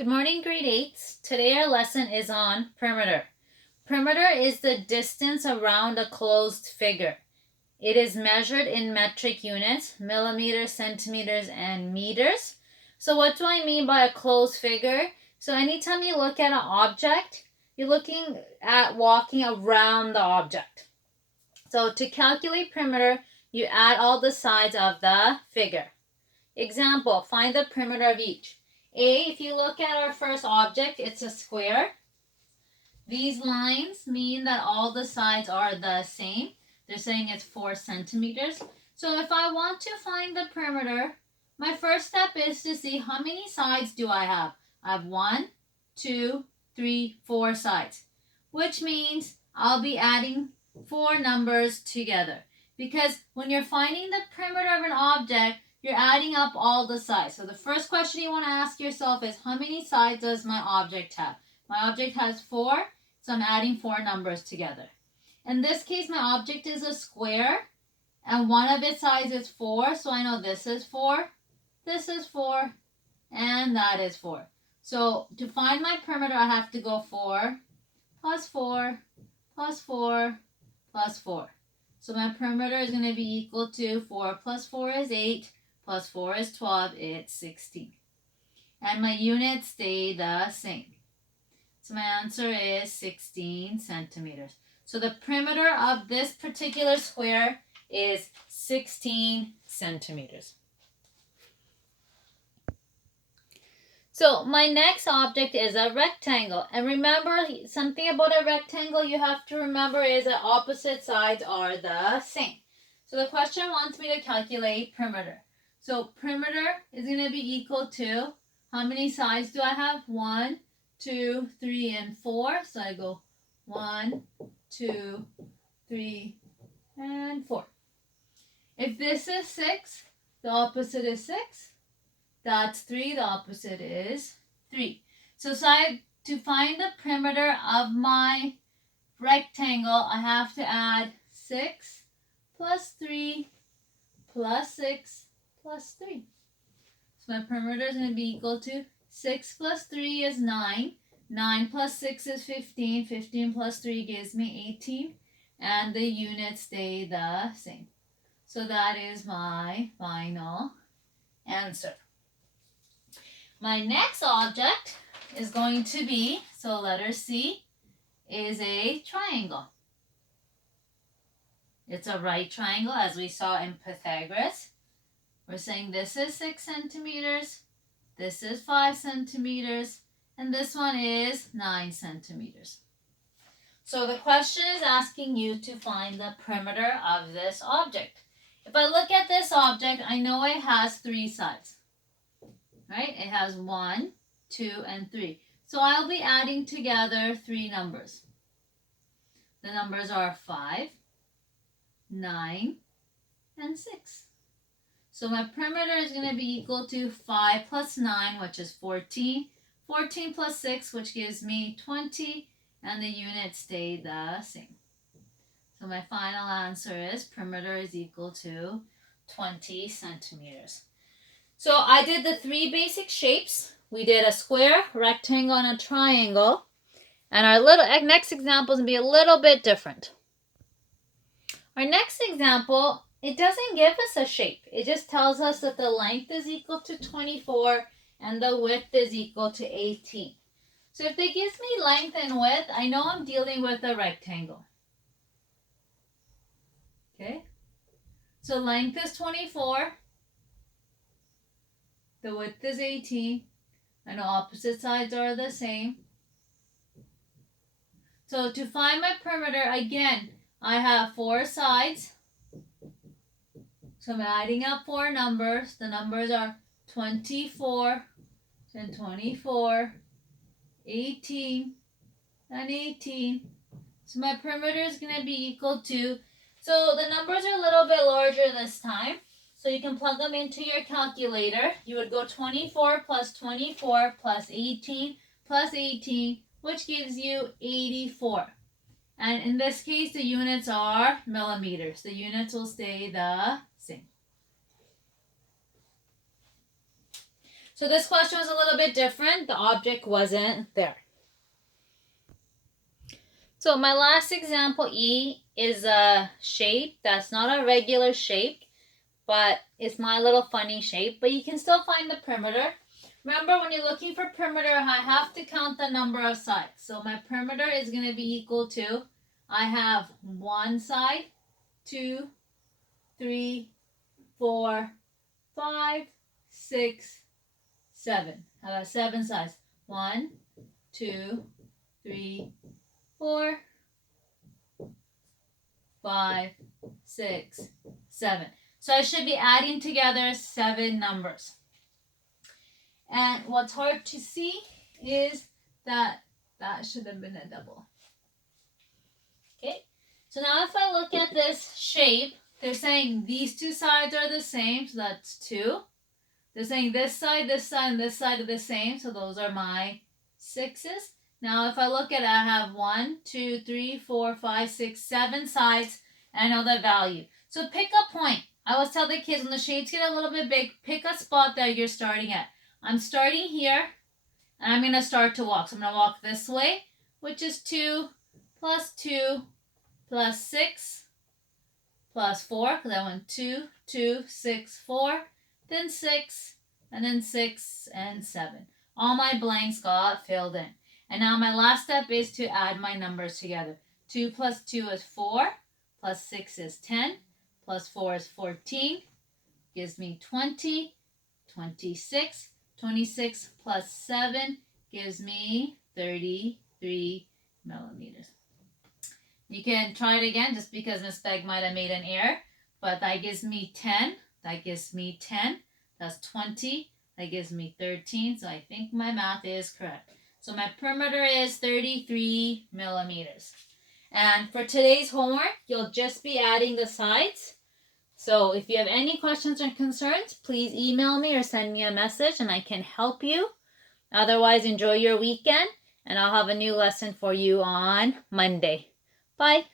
Good morning, grade 8s. Today our lesson is on perimeter. Perimeter is the distance around a closed figure. It is measured in metric units, millimeters, centimeters, and meters. So what do I mean by a closed figure? So anytime you look at an object, you're looking at walking around the object. So to calculate perimeter, you add all the sides of the figure. Example, find the perimeter of each. If you look at our first object, it's a square. These lines mean that all the sides are the same. They're saying it's 4 centimeters. So if I want to find the perimeter, my first step is to see how many sides do I have. I have 1, 2, 3, 4 sides, which means I'll be adding 4 numbers together. Because when you're finding the perimeter of an object, you're adding up all the sides. So the first question you want to ask yourself is, how many sides does my object have? My object has 4, so I'm adding 4 numbers together. In this case, my object is a square, and one of its sides is 4, so I know this is 4, this is 4, and that is 4. So to find my perimeter, I have to go 4 plus 4 plus 4 plus 4. So my perimeter is going to be equal to 4 plus 4 is 8, plus 4 is 12, it's 16. And my units stay the same. So my answer is 16 centimeters. So the perimeter of this particular square is 16 centimeters. So my next object is a rectangle. And remember, something about a rectangle you have to remember is that opposite sides are the same. So the question wants me to calculate perimeter. So perimeter is going to be equal to, how many sides do I have? 1, 2, 3, and 4. So I go 1, 2, 3, and 4. If this is 6, the opposite is 6. That's 3. The opposite is 3. So to find the perimeter of my rectangle, I have to add 6 plus 3 plus 6 plus 3. So my perimeter is going to be equal to 6 plus 3 is 9. 9 plus 6 is 15. 15 plus 3 gives me 18. And the units stay the same. So that is my final answer. My next object is going to be, so letter C, is a triangle. It's a right triangle, as we saw in Pythagoras. We're saying this is 6 centimeters, this is 5 centimeters, and this one is 9 centimeters. So the question is asking you to find the perimeter of this object. If I look at this object, I know it has 3 sides. Right? It has 1, 2, and 3. So I'll be adding together 3 numbers. The numbers are 5, 9, and 6. So my perimeter is going to be equal to 5 plus 9, which is 14. 14 plus 6, which gives me 20. And the units stay the same. So my final answer is perimeter is equal to 20 centimeters. So I did the 3 basic shapes. We did a square, rectangle, and a triangle. And our next example is going to be a little bit different. Our next example, it doesn't give us a shape. It just tells us that the length is equal to 24 and the width is equal to 18. So if it gives me length and width, I know I'm dealing with a rectangle. Okay? So length is 24. The width is 18. I know opposite sides are the same. So to find my perimeter, again, I have 4 sides. So I'm adding up 4 numbers. The numbers are 24 and 24, 18, and 18. So my perimeter is going to be equal to, so the numbers are a little bit larger this time. So you can plug them into your calculator. You would go 24 plus 24 plus 18 plus 18, which gives you 84. And in this case, the units are millimeters. The units will stay the same. So this question was a little bit different. The object wasn't there. So my last example, E, is a shape that's not a regular shape, but it's my little funny shape. But you can still find the perimeter. Remember, when you're looking for perimeter, I have to count the number of sides. So my perimeter is going to be equal to, I have 1 side, 2, 3, 4, 5, 6, 7. I got 7 sides. 1, 2, 3, 4, 5, 6, 7. So I should be adding together 7 numbers. And what's hard to see is that that should have been a double. Okay, so now if I look at this shape, they're saying these 2 sides are the same, so that's 2. They're saying this side, and this side are the same, so those are my 6's. Now if I look at it, I have 1, 2, 3, 4, 5, 6, 7 sides, and I know the value. So pick a point. I always tell the kids when the shapes get a little bit big, pick a spot that you're starting at. I'm starting here, and I'm going to start to walk. So I'm going to walk this way, which is 2 plus 2 plus 6 plus 4, because I went 2, 2, 6, 4, then 6, and then 6, and 7. All my blanks got filled in. And now my last step is to add my numbers together. 2 plus 2 is 4, plus 6 is 10, plus 4 is 14, gives me 20, 26. 26 plus 7 gives me 33 millimeters. You can try it again just because Miss Begg might have made an error, but that gives me 10, that gives me 10, that's 20, that gives me 13, so I think my math is correct. So my perimeter is 33 millimeters. And for today's homework, you'll just be adding the sides. So if you have any questions or concerns, please email me or send me a message and I can help you. Otherwise, enjoy your weekend and I'll have a new lesson for you on Monday. Bye.